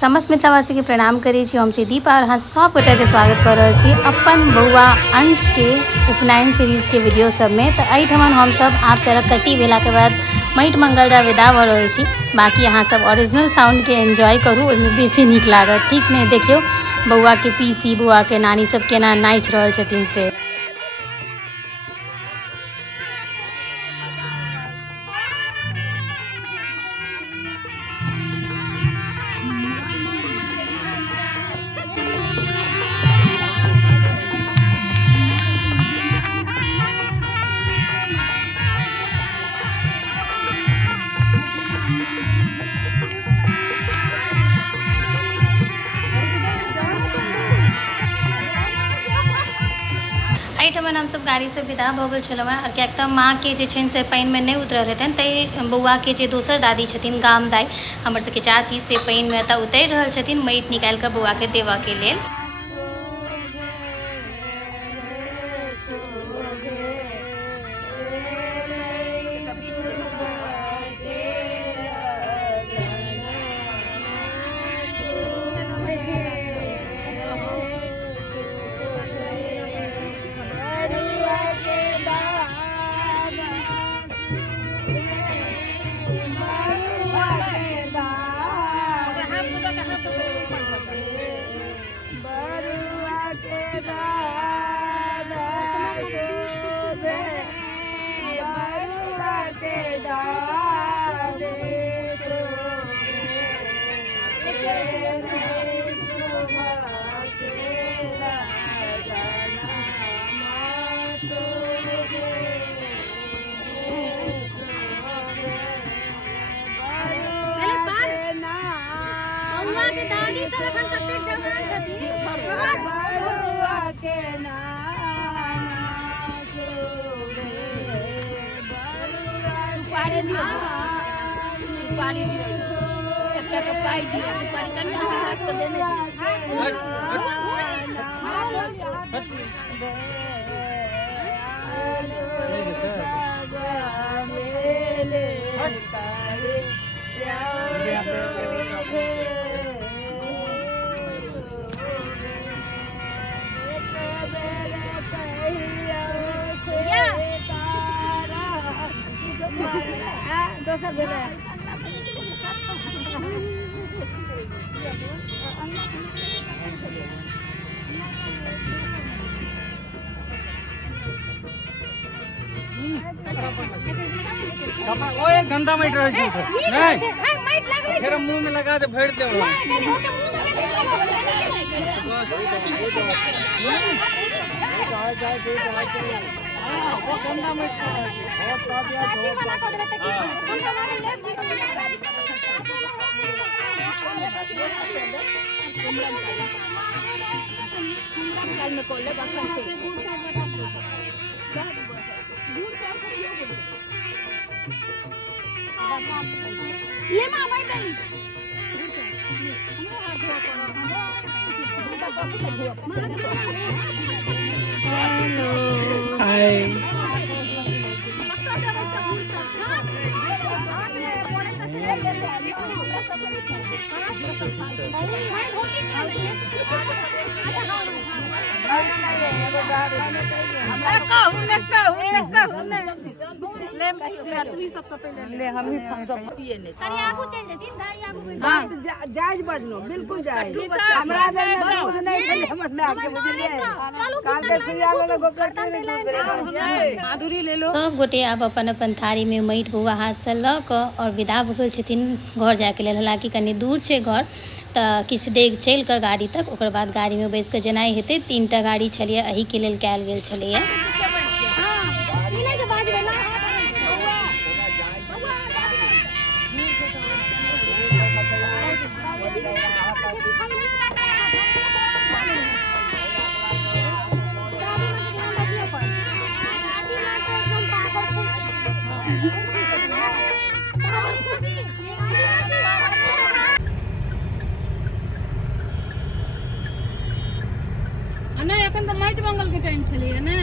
समस्त मिथिलावासी के प्रणाम करै छी। हम छी दीपा और अहाँ सब गोटा के स्वागत कर रहल छी अपन बौआ अंश के उपनयन सीरीज के वीडियो सब में। तो एहिठमन हम सब आप चरकट्टी भेला के बाद माटि मंगल रा विदा भ रहल छी। बाकी अहाँ सब ओरिजिनल साउंड के एंजॉय करू, ओहिमे बेसी नीक लागत। ठीक ने, देखियो बौआ के पीसी बौआ के नानी सब केना नाचि रहल छथिन से। एहिठमन हम सब गाड़ी से विदा भ गेल छलहुँ हेँ, किएक तऽ माँ के जे छनि से पानिमे नहि उतरल हेतनि, ताहि बौआ के जे दोसर दादी छथिन गाम दाइ हमर सबके चाची, से पानिमे एतऽ उतरि रहल छथिन माटि निकालि कऽ बौआ के देबऽ के लेल। ओए गंदा माइट रहे छै नहीं फिर मुंह में लगा दे भर दे वो गंदा माइट में कोले ये मामा नहीं हेलो हाय ले हम ही सब पिए ने आगू चल जतिन गाड़ी आगू हां जायज बजनो बिल्कुल जायज हमरा दूध नहीं खेले हमर में आपके बुझलिए काल के सुइया ले गोबर के माधुरी ले लो। सब गोटे आब अपन अपन थारी में माटि बौआ हाथ से ल क और विदा भ गेल छथिन घर जाय के लेल। हालांकि कनी दूर छै घर, तऽ किछु डेग चलि कऽ गाड़ी तक, ओकर बाद गाड़ी में बैस कऽ जेनाइ हेतै। 3टा गाड़ी छलियै, एही के लेल कयल गेल छलैया। नहीं, एखन तो माटि मंगल के टाइम छलिए ने।